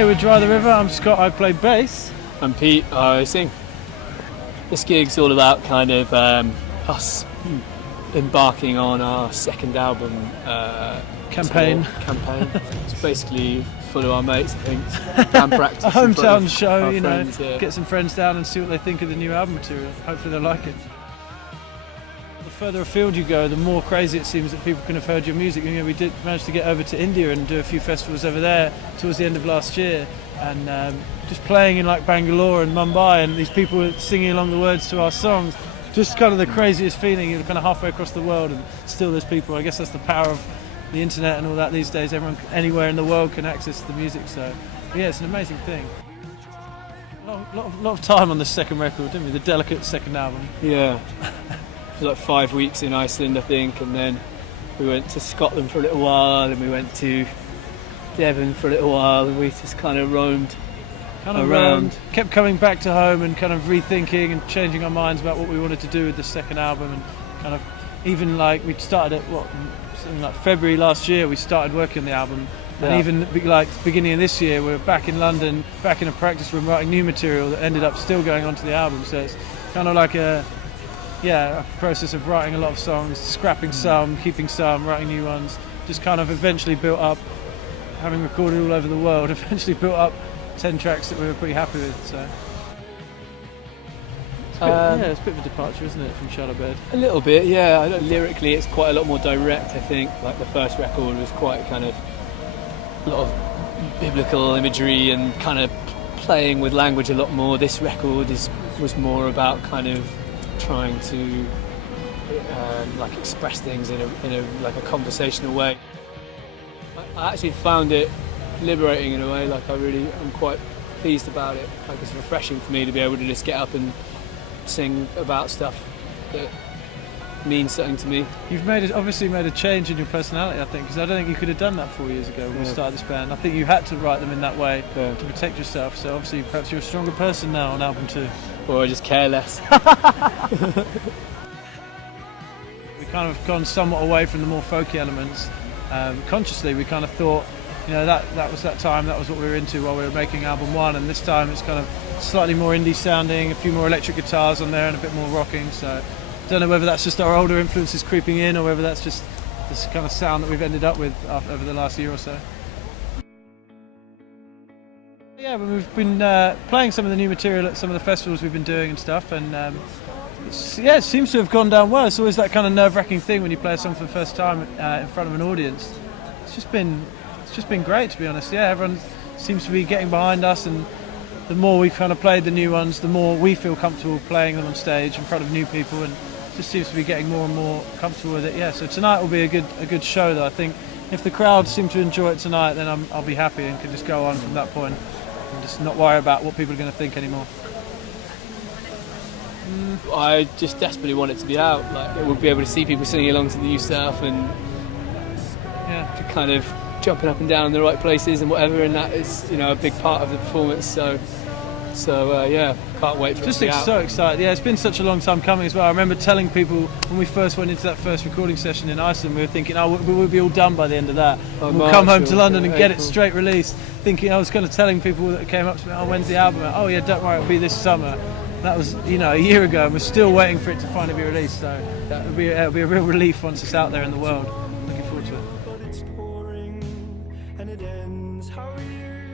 Hey, we're Dry the River. I'm Scott, I play bass. I'm Pete, I sing. This gig's all about kind of us embarking on our second album Campaign. It's basically full of our mates, I think. Band practice. A hometown show, you know, friends, yeah. Get some friends down and see what they think of the new album material. Hopefully they'll like it. The further afield you go, the more crazy it seems that people can have heard your music. You know, we did manage to get over to India and do a few festivals over there towards the end of last year, and just playing in like Bangalore and Mumbai, and these people were singing along the words to our songs. Just kind of the craziest feeling. You're kind of halfway across the world and still there's people. I guess that's the power of the internet and all that these days. Everyone anywhere in the world can access the music, so yeah, it's an amazing thing. A lot of time on the second record, didn't we? The delicate second album. Yeah. It was like 5 weeks in Iceland, I think, and then we went to Scotland for a little while, and we went to Devon for a little while, and we just kind of roamed around. Kept coming back to home and kind of rethinking and changing our minds about what we wanted to do with the second album, and kind of even like we started at something like February last year we started working on the album, and even like beginning of this year we were back in London, back in a practice room writing new material that ended up still going onto the album. So it's kind of like a process of writing a lot of songs, scrapping some, keeping some, writing new ones. Just kind of eventually built up, having recorded all over the world, eventually built up 10 tracks that we were pretty happy with. So it's a bit of a departure, isn't it, from Shadow Bed? A little bit, yeah. Lyrically it's quite a lot more direct, I think. Like the first record was quite kind of a lot of biblical imagery and kind of playing with language a lot more. This record was more about kind of trying to like express things in a like a conversational way. I actually found it liberating in a way. Like I'm quite pleased about it. Like it's refreshing for me to be able to just get up and sing about stuff that means something to me. You've obviously made a change in your personality, I think, because I don't think you could have done that 4 years ago when we started this band. I think you had to write them in that way to protect yourself. So obviously perhaps you're a stronger person now on album 2. Or I just care less. We kind of gone somewhat away from the more folky elements. Consciously we kind of thought, you know, that was that time, that was what we were into while we were making album 1, and this time it's kind of slightly more indie sounding, a few more electric guitars on there and a bit more rocking. So I don't know whether that's just our older influences creeping in or whether that's just this kind of sound that we've ended up with over the last year or so. Yeah, we've been playing some of the new material at some of the festivals we've been doing and stuff, and it seems to have gone down well. It's always that kind of nerve-wracking thing when you play a song for the first time in front of an audience. It's just been great, to be honest. Yeah, everyone seems to be getting behind us, and the more we've kind of played the new ones, the more we feel comfortable playing them on stage in front of new people, and it just seems to be getting more and more comfortable with it. Yeah, so tonight will be a good show, though. I think if the crowd seem to enjoy it tonight, then I'll be happy and can just go on from that point and just not worry about what people are going to think anymore. I just desperately want it to be out. Like we'll be able to see people singing along to the new stuff and to kind of jumping up and down in the right places and whatever, and that is, you know, a big part of the performance. So can't wait for it to be out. So excited. Yeah, it's been such a long time coming as well. I remember telling people when we first went into that first recording session in Iceland, we were thinking, we'll be all done by the end of that. We'll come home to London and get it straight released. Thinking, I was kind of telling people that came up to me, when's the album out? Oh yeah, don't worry, it'll be this summer. That was, you know, a year ago, and we're still waiting for it to finally be released. So it'll be a real relief once it's out there in the world. Looking forward to it. But it's pouring and it ends. How are you?